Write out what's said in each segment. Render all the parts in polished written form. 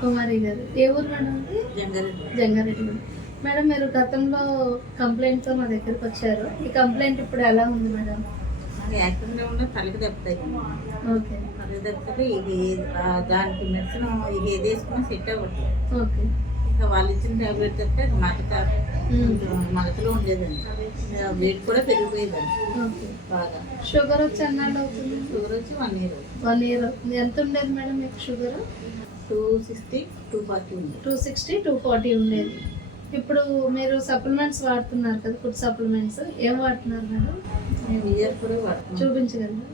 కుమారి గారు ఏ ఊరు madam? Jangareddy. Madam మీరు గతంలో కంప్లైంట్తో మా దగ్గరికి వచ్చారు. ఈ కంప్లైంట్ ఇప్పుడు ఎలా ఉంది మేడం? యాక్టివ్గా ఉన్న తలకి దెబ్బతాయి. ఓకే. తలకి దెబ్బతే ఇది దానికి మెడిసిన్ ఇది ఏది వేసుకున్నా సెట్ అవ్వదు. ఓకే. ఇంకా వాళ్ళు ఇచ్చిన టాబ్లెట్ తప్ప మలతలో ఉండేదండి. వెయిట్ కూడా పెరిగిపోయేదండి. ఓకే. బాగా. షుగర్ వచ్చి ఎన్నాళ్ళు అవుతుంది? షుగర్ వచ్చి 1 year. 1 year. ఎంత ఉండేది మేడం మీకు షుగర్? 260, 240 ఉంది. 260, 240 ఉండేది. ఇప్పుడు మీరు సప్లిమెంట్స్ వాడుతున్నారు కదా, ఫుడ్ సప్లిమెంట్స్ ఏం వాడుతున్నారు మేడం? మేము ఇయర్ కూడా వాడుతున్నాం. చూపించగలరా?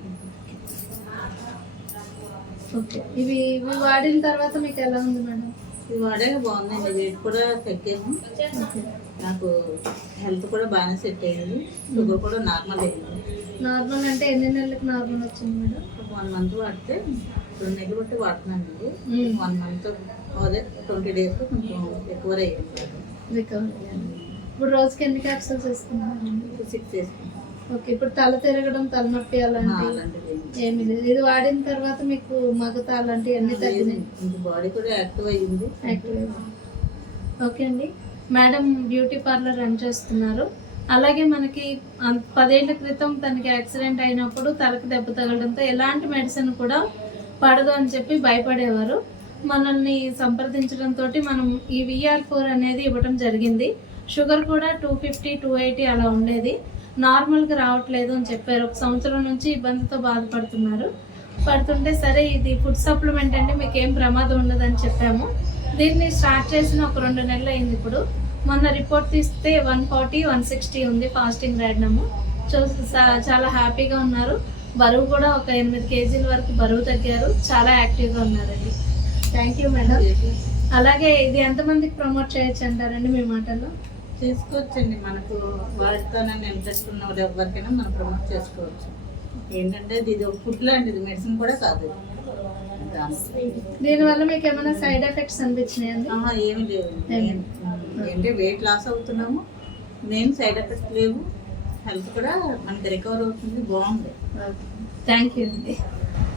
ఓకే. ఇవి వాడిన తర్వాత మీకు ఎలా ఉంది మేడం? ఇవి వాడాక బాగుందండి. వెయిట్ కూడా తగ్గాము. నాకు హెల్త్ కూడా బాగానే సెట్ అయ్యింది. షుగర్ కూడా నార్మల్ అయ్యింది. నార్మల్ అంటే ఎన్ని నెలలకు నార్మల్ వచ్చింది మేడం? 1 month వాడితే 2 నెలలు బట్టి వాడుతున్నానండి. 1 month అదే 20 days కొంచెం ఎక్కువ అయ్యింది. రికవరీ. ఇప్పుడు రోజుకి ఎన్ని క్యాప్సూల్స్ వేసుకున్నారండి? 6 వేసుకున్నాను. ఓకే. ఇప్పుడు తల తిరగడం, తలనొప్పి అలాంటివి ఏమీ లేదు. ఇది వాడిన తర్వాత మీకు మగత అలాంటివి అన్ని తగ్గినాయి. బాడీ కూడా యాక్టివ్ అయ్యింది. ఓకే అండి. మేడం బ్యూటీ పార్లర్ రన్ చేస్తున్నారు. అలాగే మనకి 10 ఏళ్ల క్రితం తనకి యాక్సిడెంట్ అయినప్పుడు తలకు దెబ్బ తగలడంతో ఎలాంటి మెడిసిన్ కూడా పడదు అని చెప్పి భయపడేవారు. మనల్ని సంప్రదించడంతో మనం ఈ VR4 అనేది ఇవ్వడం జరిగింది. షుగర్ కూడా 250, 280 అలా ఉండేది. నార్మల్గా రావట్లేదు అని చెప్పారు. 1 సంవత్సరం నుంచి ఇబ్బందితో పడుతుంటే సరే ఇది ఫుడ్ సప్లిమెంట్ అంటే మీకు ఏం ప్రమాదం ఉండదని చెప్పాము. దీన్ని స్టార్ట్ చేసిన ఒక 2 నెలలు అయింది. ఇప్పుడు మొన్న రిపోర్ట్ తీస్తే 140, 160 ఉంది ఫాస్టింగ్ ర్యాడ్నము. చాలా హ్యాపీగా ఉన్నారు. బరువు కూడా ఒక 8 kg వరకు బరువు తగ్గారు. చాలా యాక్టివ్గా ఉన్నారండి. Thank you madam. అలాగే ఇది ఎంతమందికి ప్రమోట్ చేయొచ్చు అంటారండి మీ మాటల్లో? చేసుకోవచ్చండి. మనకు వాడతానని ఇంట్రెస్ట్ ఉన్న ఎవరికైనా మనం ప్రమోట్ చేసుకోవచ్చు. ఏంటంటే ఇది ఒక ఫుడ్ లాంటిది, మెడిసిన్ కూడా కాదు. దీనివల్ల మీకు ఏమైనా సైడ్ ఎఫెక్ట్స్ అనిపించినాయండి? ఏమి లేవు. ఏంటంటే వెయిట్ లాస్ అవుతున్నాము, మెయిన్ సైడ్ ఎఫెక్ట్స్ లేవు. హెల్త్ కూడా మనకి రికవర్ అవుతుంది. బాగుంది. థ్యాంక్ యూ అండి.